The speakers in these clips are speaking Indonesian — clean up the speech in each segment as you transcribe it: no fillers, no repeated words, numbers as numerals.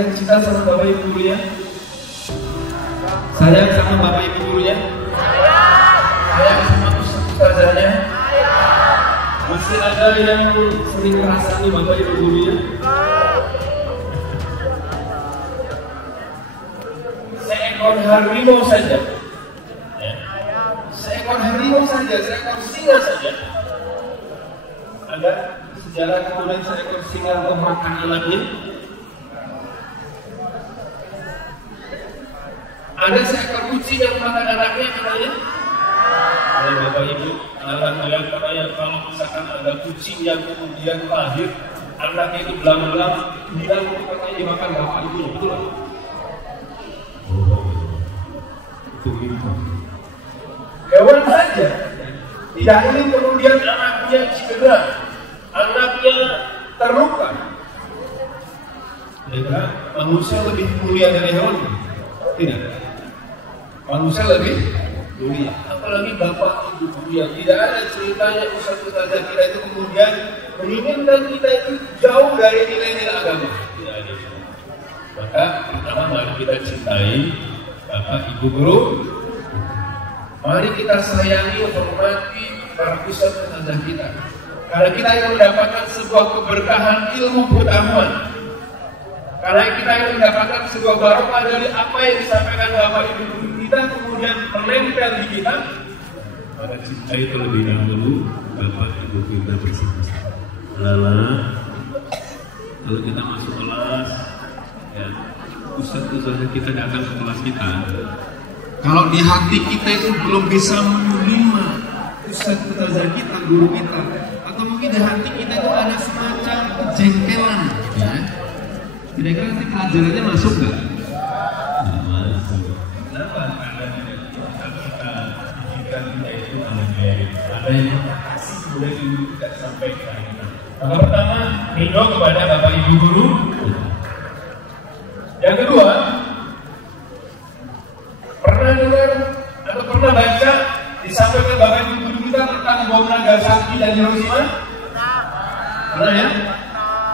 sekalian cinta sama Bapak Ibu gurunya? Sayang sama Bapak Ibu gurunya? Sayang sama ustazahnya? Masih ada yang sering merasani Bapak Ibu gurunya? Seekor harimau saja, seekor harimau saja, seekor singa saja. Ada sejarah kemudian seekor singa untuk makan anaknya. Ada seekor kucing yang makan anaknya katanya. Oleh Bapak Ibu, kalian katanya kalau misalkan ada kucing yang kemudian lahir, anaknya itu belang-belang, bilang katanya dimakan Bapak Ibu, betul? Hewan saja tidak ingin kemudian anaknya cedera, anaknya terluka. Jadi manusia lebih mulia dari hewan? Tidak. Manusia lebih mulia. Apalagi Bapak Ibu mulia. Tidak ada ceritanya ustaz-ustazah kita itu kemudian menginginkan kita itu jauh dari nilai-nilai agama. Tidak ada. Maka pertama mari kita cintai Bapak Ibu guru. Mari kita sayangi, hormati para ustaz-ustazah kita. Karena kita ingin mendapatkan sebuah keberkahan ilmu pengetahuan. Karena kita ingin mendapatkan sebuah barokah dari apa yang disampaikan Bapak Ibu guru kita kemudian menempel di kita. Maka cintai terlebih dahulu Bapak Ibu kita bersama. Lala, kalau kita masuk kelas, ya, ustaz-ustazah kita datang ke kelas kita. Kalau di hati kita itu belum bisa menerima ustaz-ustazah kita, guru kita, atau mungkin di hati kita itu ada semacam kejengkelan, ya. Kira-kira nanti pelajarannya masuk nggak? Nggak masuk. Kenapa? Karena kita itu ada yang kasih kemudian itu tidak sampai ke kita. Maka pertama, ridho kepada Bapak Ibu guru. Yang kedua, pernah dengar atau pernah baca disampaikan Bapak Ibu guru kita tentang bom Nagasaki dan Hiroshima? Pernah ya?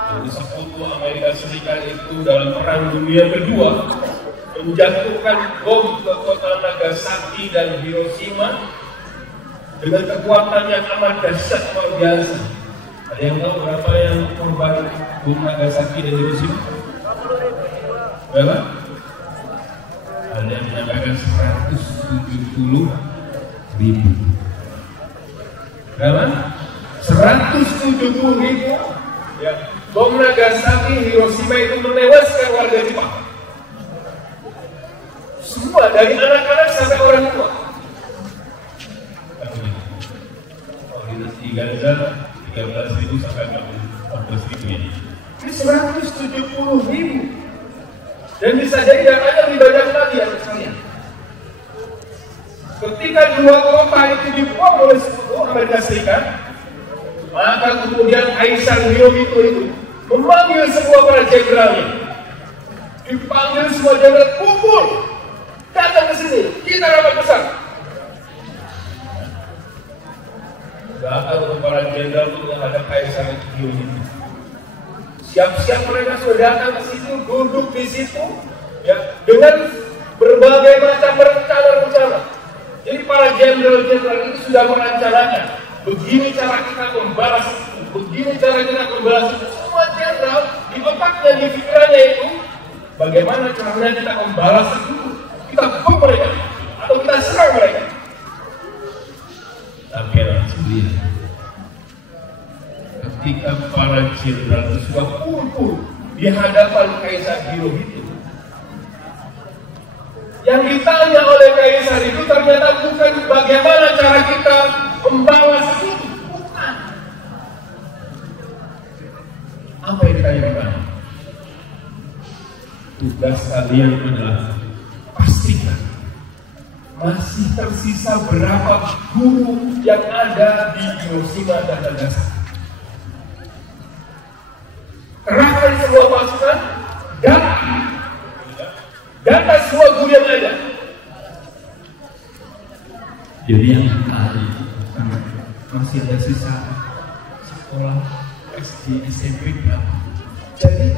Jadi sekutu Amerika Serikat itu dalam Perang Dunia Kedua menjatuhkan bom ke kota Nagasaki dan Hiroshima dengan kekuatan yang amat dahsyat luar biasa. Ada yang tahu berapa yang korban bom Nagasaki dan Hiroshima? Berapa? Ada yang menyampaikan 170.000. Berapa? 170.000. Ya, bom Nagasaki, Hiroshima itu menewaskan warga Jepang. Semua dari anak-anak sampai orang tua. Kalau di Gaza 13.000 sampai 14.000 ini. Ini 170.000. Dan bisa jadi datanya lebih banyak lagi ya misalnya. Ketika dua kota itu dibom oleh sekutu Amerika Serikat, maka kemudian Kaisar Hirohito itu memanggil semua para jenderalnya. Dipanggil semua jenderal, kumpul, datang ke sini, kita rapat besar. Datang ke para jenderal untuk menghadap Kaisar Hirohito. Siap-siap mereka sudah datang ke situ, duduk di situ, ya, dengan berbagai macam rencana-rencana. Jadi para jenderal-jenderal itu sudah merencanakan, begini cara kita membalas itu, begini cara kita membalas itu. Semua jenderal di otaknya, di pikirannya itu, bagaimana caranya kita membalas itu, kita bom mereka, atau kita serang mereka. Tapi langsung ketika para jenderal itu sudah kumpul di hadapan Kaisar Hirohito, yang ditanya oleh Kaisar itu ternyata bukan bagaimana cara kita membalas itu, bukan. Apa yang ditanya kepada? Tugas kalian adalah pastikan masih tersisa berapa guru yang ada di Hiroshima dan Nagasaki. Kerahkan semua pasukan, data semua guru yang ada. Jadi yang tadi masih ada sisa sekolah SD SMP berapa? Jadi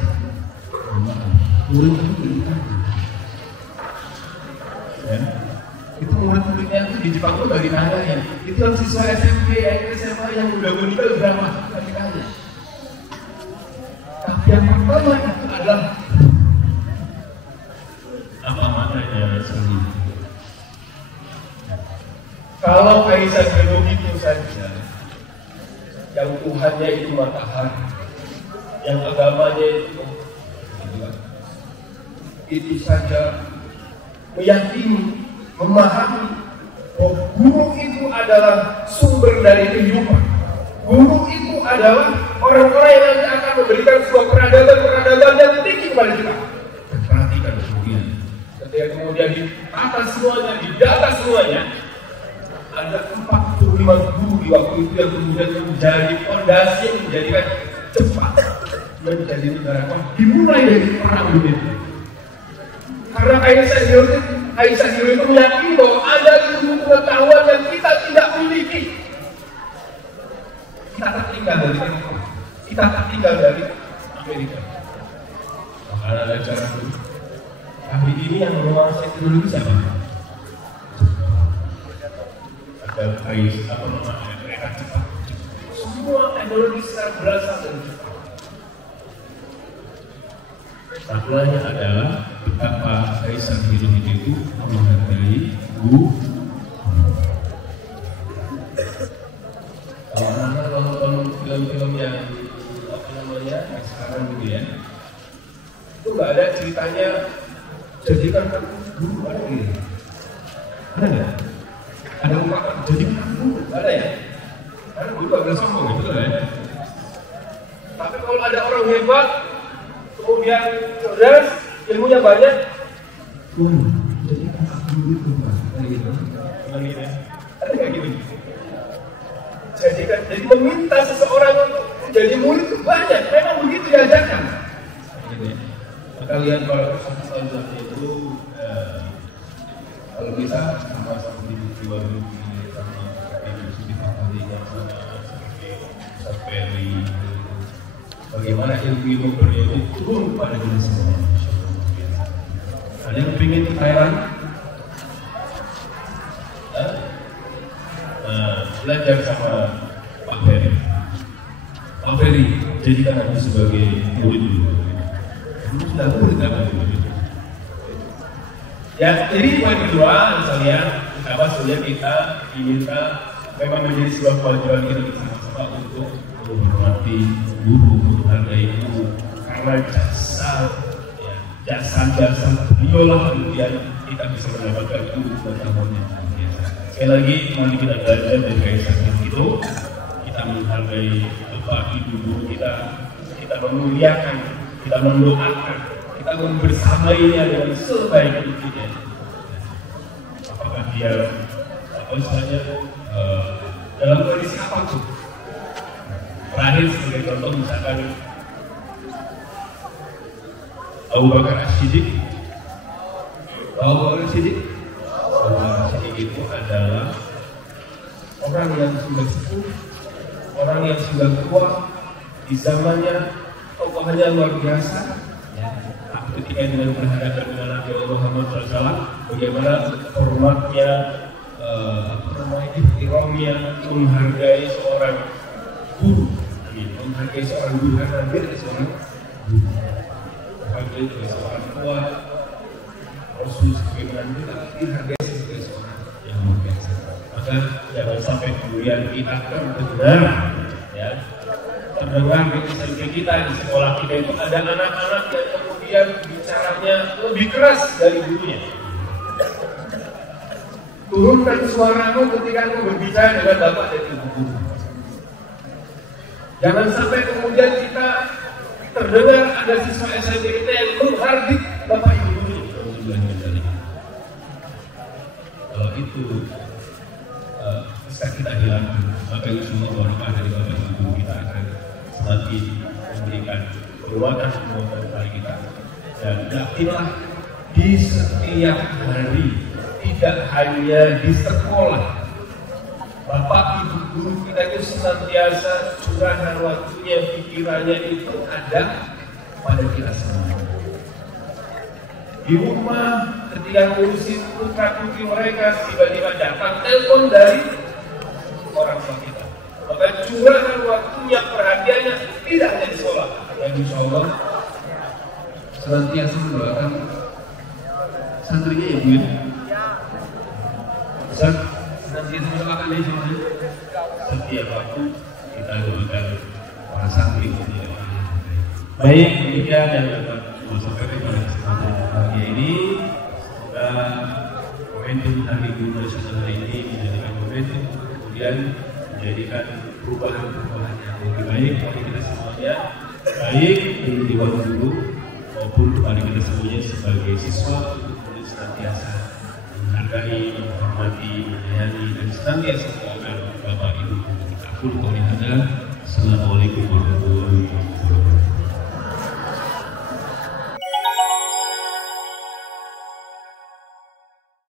murid itu ditanya. Ya. Itu murid-muridnya itu di Jepang itu bagi tanya ya. Itu yang siswa SMP, SMA yang udah menikah berapa? Bagi tanya. Tapi yang pertama itu adalah apa maknanya seni? Kalau Kaisar Hirohito itu saja, yang Tuhannya itu matahari, yang agamanya itu saja meyakini, memahami bahwa guru itu adalah sumber dari kehidupan. Guru itu adalah orang-orang yang nanti akan memberikan sebuah peradaban yang tinggi kepada kita. Perhatikan kemudian, ketika kemudian di atas semuanya, di data semuanya, ada 45 guru di waktu itu yang kemudian menjadi fondasi yang menjadikan cepat menjadi negara. Dimulai dari perang dunia. Karena Kaisar Hirohito meyakini bahwa ada ilmu pengetahuan yang kita tidak miliki. Kita tertinggal dari Eropa, kita tertinggal dari Amerika. Karena ada cara itu. Hari ini yang menguasai teknologi siapa? Ada apa namanya? Mereka cepat. Semua teknologi secara berasal dari Jepang. Satunya adalah betapa Kaisar Hirohito itu menghargai guru. Kalau nonton film-film yang apa namanya sekarang gitu ya, itu nggak ada ceritanya jadikan guru ada gitu. Ada nggak? Ada ungkapan jadikan guru ada ya? Karena guru agak sombong gitu ya. Tapi kalau ada orang hebat kemudian cerdas, ilmunya banyak. Jadi aku gitu Pak. Ada kayak gitu. Jadi meminta seseorang untuk jadi murid itu banyak. Memang begitu diajarkan. Kalian kalau sahabat itu kalau bisa sama seperti dua dulu sama seperti Fahri seperti Saperi. Bagaimana ilmu beliau itu turun pada diri semua. Ada yang ingin ke Thailand? Belajar sama Pak Ferry. Pak Ferry jadikan aku sebagai murid dulu. Dulu sudah murid dulu. Ya, jadi poin kedua misalnya, apa saja kita diminta memang menjadi sebuah kewajiban kita bersama-sama untuk menghormati guru, menghargai guru, karena jasa beliaulah kemudian kita bisa mendapatkan guru pengetahuannya. Sekali lagi, mari kita belajar dari Kaisar itu, kita menghargai bapak ibu guru kita memuliakan, kita mendoakan, kita membersamainya dengan sebaik mungkinnya. Apakah dia, apa istilahnya, dalam kondisi apapun. Terakhir sebagai contoh misalkan Abu Bakar As-Siddiq. Abu Bakar As-Siddiq itu adalah orang yang sudah sepuh, orang yang sudah tua di zamannya, tokohnya luar biasa. Tapi ketika dengan berhadapan dengan Nabi Muhammad SAW, bagaimana hormatnya, ihramnya, menghargai seorang guru, menghargai seorang guru karena dia adalah seorang guru, menghargai seorang tua, Rasul sebagaimana kita dihargai sebagai seorang yang luar biasa. Maka jangan sampai kemudian kita terdengar, ya, terdengar di SMP kita, di sekolah kita itu ada anak-anak yang kemudian bicaranya lebih keras dari gurunya. Turunkan suaramu ketika aku berbicara dengan bapak dan ibu guru. Jangan sampai kemudian kita terdengar ada siswa SMP kita yang menghardik bapak ibu guru. Kalau itu bisa kita hilangkan, maka itu semua barokah dari bapak ibu guru kita akan semakin memberikan kekuatan kepada kita. Dan yakinlah di setiap hari, tidak hanya di sekolah, bapak ibu guru kita itu senantiasa curahan waktunya, pikirannya itu ada pada kita semua. di rumah ketika ngurusin putra putri mereka, tiba-tiba datang telepon dari orang tua kita. Maka curahkan waktunya, perhatiannya tidak hanya di sekolah. Dan insya Allah senantiasa mendoakan santrinya ya Bu ya. Ustaz, senantiasa mendoakan ya semuanya. Setiap waktu kita doakan para santri. Baik, demikian yang dapat saya sampaikan pada kesempatan pagi ini. Semoga momentum Hari Guru Nasional ini menjadikan momentum kemudian menjadikan perubahan-perubahan yang lebih baik bagi kita semuanya, baik di luar guru maupun kepada kita semuanya sebagai siswa untuk senantiasa menghargai, menghormati, menyayangi dan senantiasa mendoakan Bapak Ibu. Aku qouli hadza. Assalamualaikum warahmatullahi wabarakatuh.